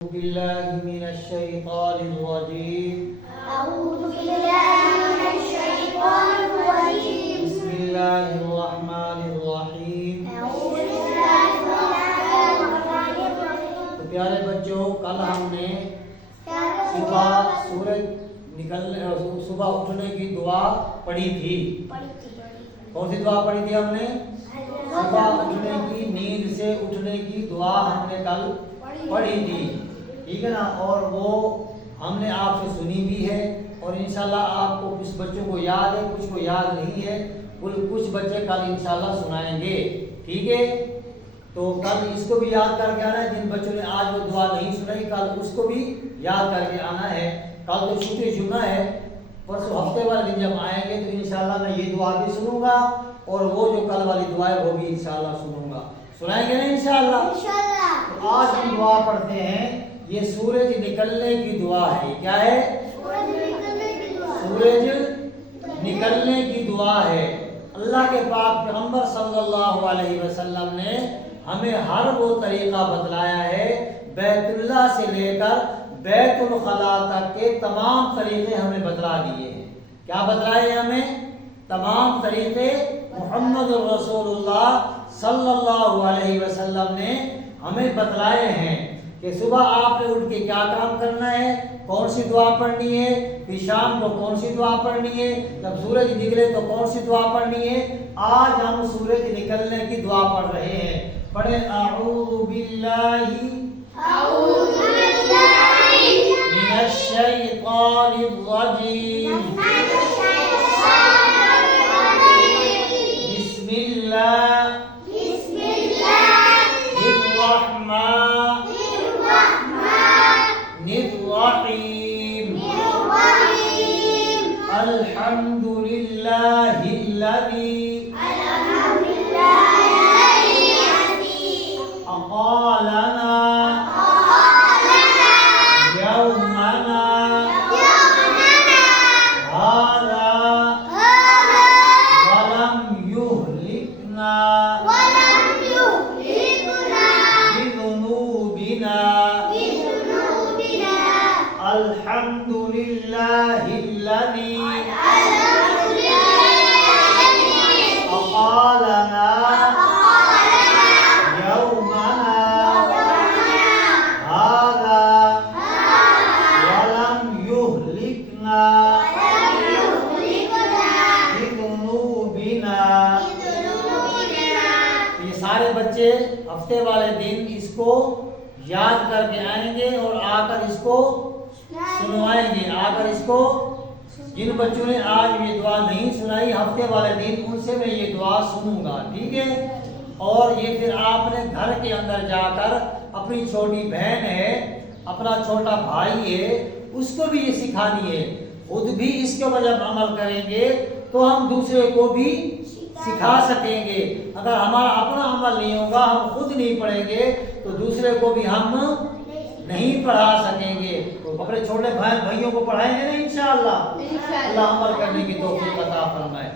أعوذ بالله من الشيطان الرجيم. أعوذ بالله من الشيطان الرجيم. بسم الله الرحمن الرحیم. أعوذ بالله من الرحمن الرحيم. تو پیارے بچوں، کل ہم نے صبح سورج نکلنے صبح اٹھنے کی دعا پڑھی تھی. کون سی دعا پڑھی تھی ہم نے؟ صبح اٹھنے کی، نیند سے اٹھنے کی دعا ہم نے کل پڑھی تھی، ٹھیک ہے نا. اور وہ ہم نے آپ سے سنی بھی ہے، اور انشاءاللہ آپ کو کچھ بچوں کو یاد ہے، کچھ کو یاد نہیں ہے. کچھ بچے کل انشاءاللہ سنائیں گے، ٹھیک ہے. تو کل اس کو بھی یاد کر کے آنا ہے. جن بچوں نے آج وہ دعا نہیں سنائی، کل اس کو بھی یاد کر کے آنا ہے. کل تو چھٹی جمعہ ہے، پرسوں ہفتے والے دن جب آئیں گے تو انشاءاللہ میں یہ دعا بھی سنوں گا، اور وہ جو کل والی دعا ہے وہ بھی انشاءاللہ سنوں گا. سنائیں گے نا انشاءاللہ؟ تو آج ہم دعا پڑھتے ہیں. یہ سورج نکلنے کی دعا ہے. کیا ہے؟ سورج نکلنے کی دعا ہے. اللہ کے پاک پیغمبر صلی اللہ علیہ وسلم نے ہمیں ہر وہ طریقہ بتلایا ہے. بیت اللہ سے لے کر بیت الخلا تک کے تمام طریقے ہمیں بتلا دیے ہیں. کیا بتلائے ہمیں؟ تمام طریقے محمد الرسول اللہ صلی اللہ علیہ وسلم نے ہمیں بتلائے ہیں کہ صبح آپ نے اٹھ کے کیا کام کرنا ہے، کون سی دعا پڑھنی ہے، پھر شام کو کون سی دعا پڑھنی ہے، جب سورج نکلے تو کون سی دعا پڑھنی ہے. آج ہم سورج نکلنے کی دعا پڑھ رہے ہیں. پڑھیں اعوذ باللہ من الشیطان الرجیم. بسم اللہ الرحمن الرحیم. الحمد للہ الذی اقالنا یومنا هذا ولم یہلکنا بذنوبنا. الحمد للہ الذی اقالنا یومنا هذا ولم یہلکنا بذنوبنا. یہ سارے بچے ہفتے والے دن اس کو یاد کر کے آئیں گے اور آ کر اس کو سنوائیں گے. آ کر اس کو، جن بچوں نے آج یہ دعا نہیں سنائی، ہفتے والے دن ان سے میں یہ دعا سنوں گا، ٹھیک ہے. اور یہ پھر آپ نے گھر کے اندر جا کر اپنی چھوٹی بہن ہے، اپنا چھوٹا بھائی ہے، اس کو بھی یہ سکھانی ہے. خود بھی اس کے اوپر جب عمل کریں گے تو ہم دوسرے کو بھی سکھا سکیں گے. اگر ہمارا اپنا عمل نہیں ہوگا، ہم خود نہیں پڑھیں گے تو دوسرے کو بھی ہم نہیں پڑھا سکیں گے. تو اپنے چھوٹے بھائیوں کو پڑھائیں گے نا انشاءاللہ. اللہ عمل کرنے کی توفیق عطا فرمائے.